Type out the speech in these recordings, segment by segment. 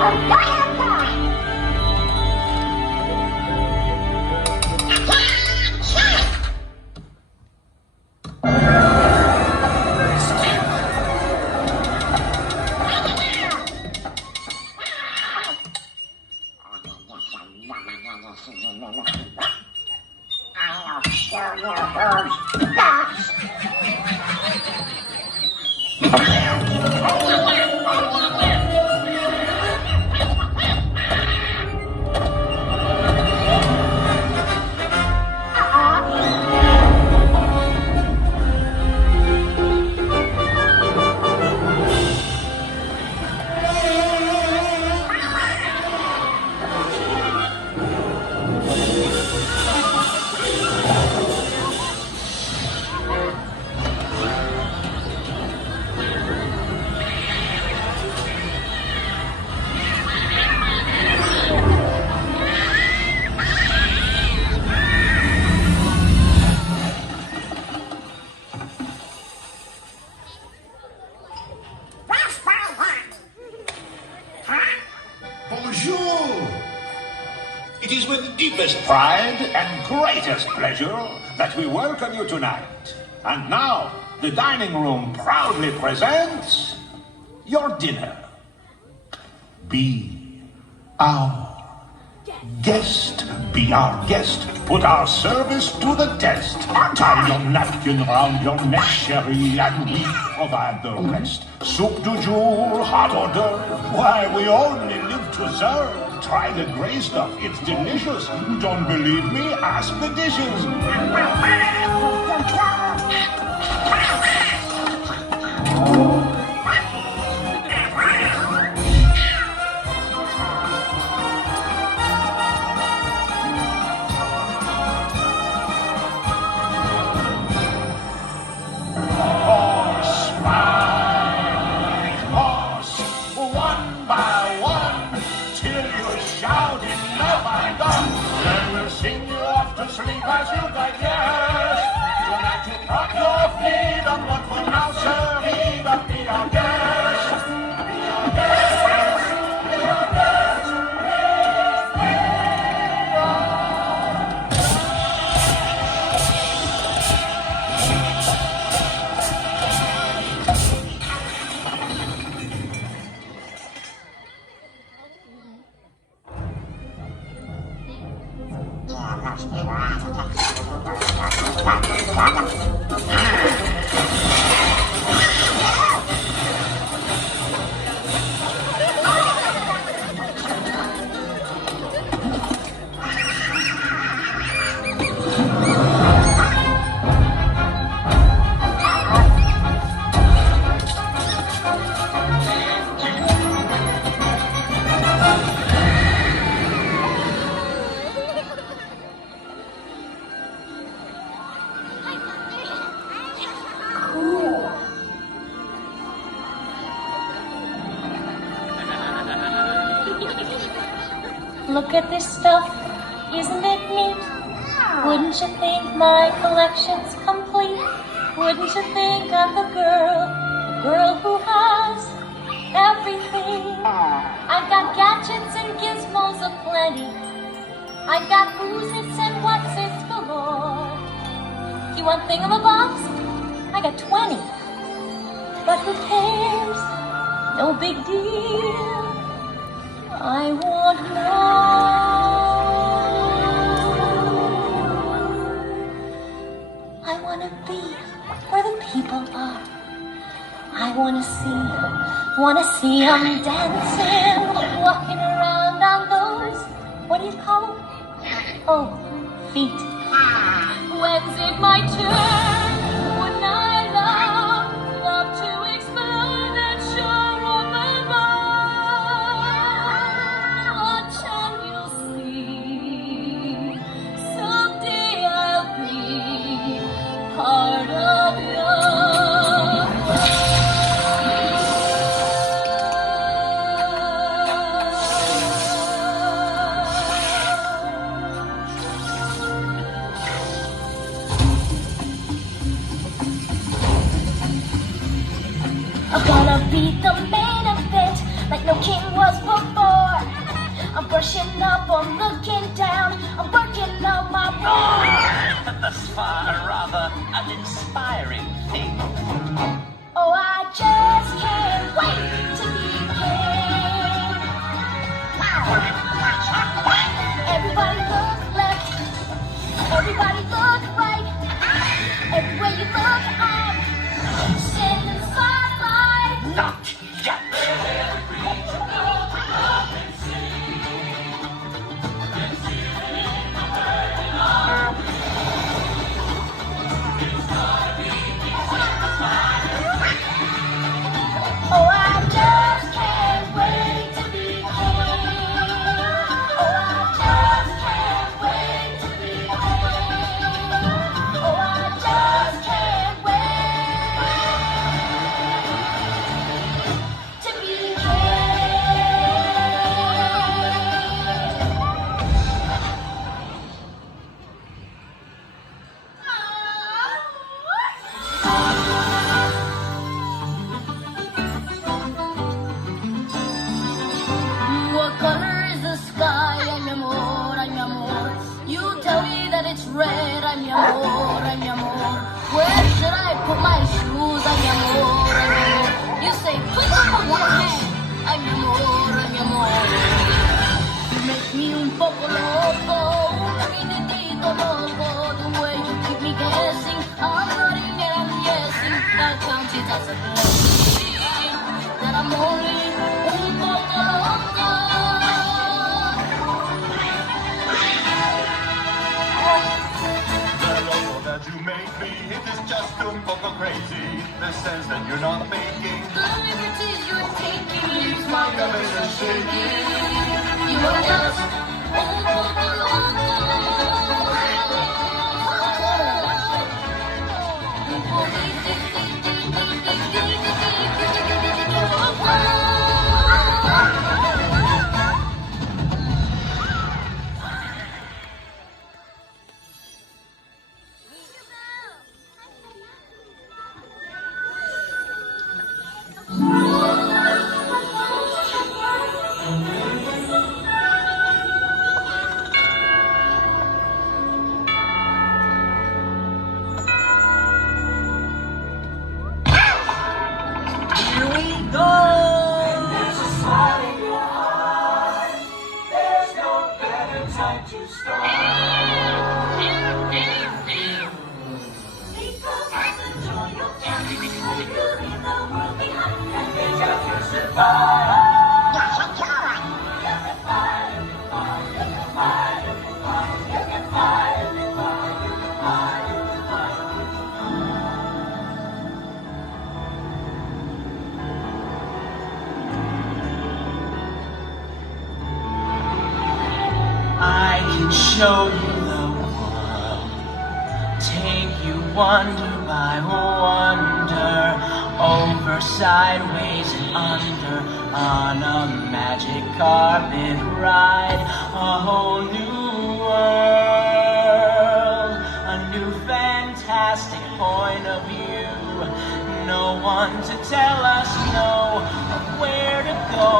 I'll show you who's boss. Bonjour! It is with deepest pride and greatest pleasure that we welcome you tonight. And now, the dining room proudly presents your dinner. Be our guest. Be our guest. Put our service to the test. Tie your napkin round your neck, chérie, and we provide the rest. Soup du jour, hot hors d'oeuvre. Why, we only live to serve. Try the gray stuff, it's delicious. Don't believe me? Ask the dishes. As you digest, tonight you prop your feet on what will now serve ye, but be our guest. Be our guest. Be our guest. Look at this stuff, isn't it neat? Wouldn't you think my collection's complete? Wouldn't you think I'm the girl who has everything? I've got gadgets and gizmos aplenty. I've got who's its and what's its galore. You want thingamabobs? I got 20. But who cares? No big deal. I want more. I want to be where the people are. I want to see them dancing, walking around on those, what do you call them? Oh, feet. When's it my turn? Wouldn't I love to explore that shore of the you'll see. Someday I'll be part of your I'm gonna be the main event, like no king was before. I'm brushing up, I'm looking down, I'm working on my brain. Thus far, rather uninspiring thing. Oh, I just can't wait to begin. Everybody look left, everybody look right. Everywhere you look, I'm sitting spotlight. Not yet. Oh, I just can't wait to begin. Oh, I just can't wait to begin. Oh, I just can't wait to begin. What color is the sky? Ay, mi amor, ay, mi amor. You tell me that it's red. Ay, mi amor, ay, mi amor. Where should I put my shoes? Ay, mi amor, ay, mi amor. You say, put them on your head. Ay, mi amor, ay, mi amor. You make me un poco loco, un poquitito loco. The way you keep me guessing, I'm nodding and I'm guessing. I count it as a blessing that I'm only un poco loco. The loco that you make me, it is just un poco crazy. The sense that you're not making The liberties you're taking leaves my cabeza shaking. You are just un poco loco. Here we go. There's a smile in your heart. There's no better time to start. Think about the joy of dancing. You're in the world behind, and then you can survive. I can show you the world, take you wonder by wonder, over, sideways, and under, on a magic carpet ride, a whole new world, a new fantastic point of view. No one to tell us no, or where to go,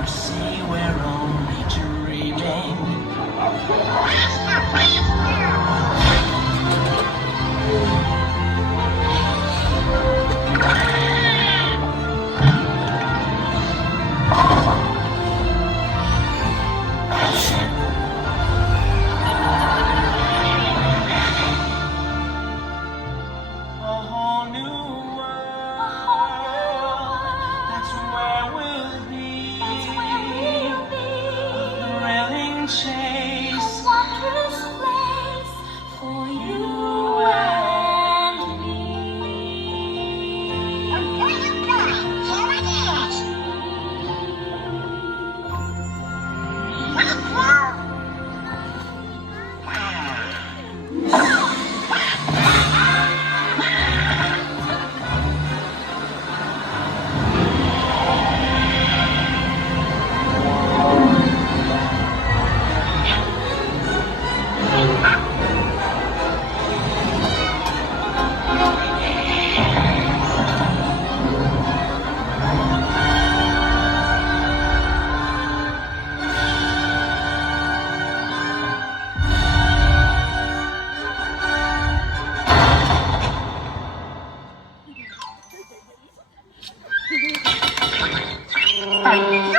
or say we're only dreaming. A whole new world, that's where we Thank you.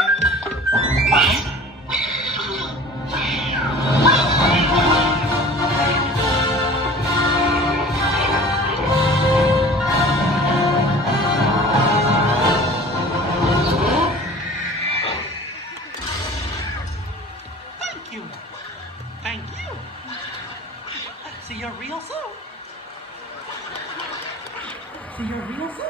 Thank you. Thank you. See your real soon. See your real soon.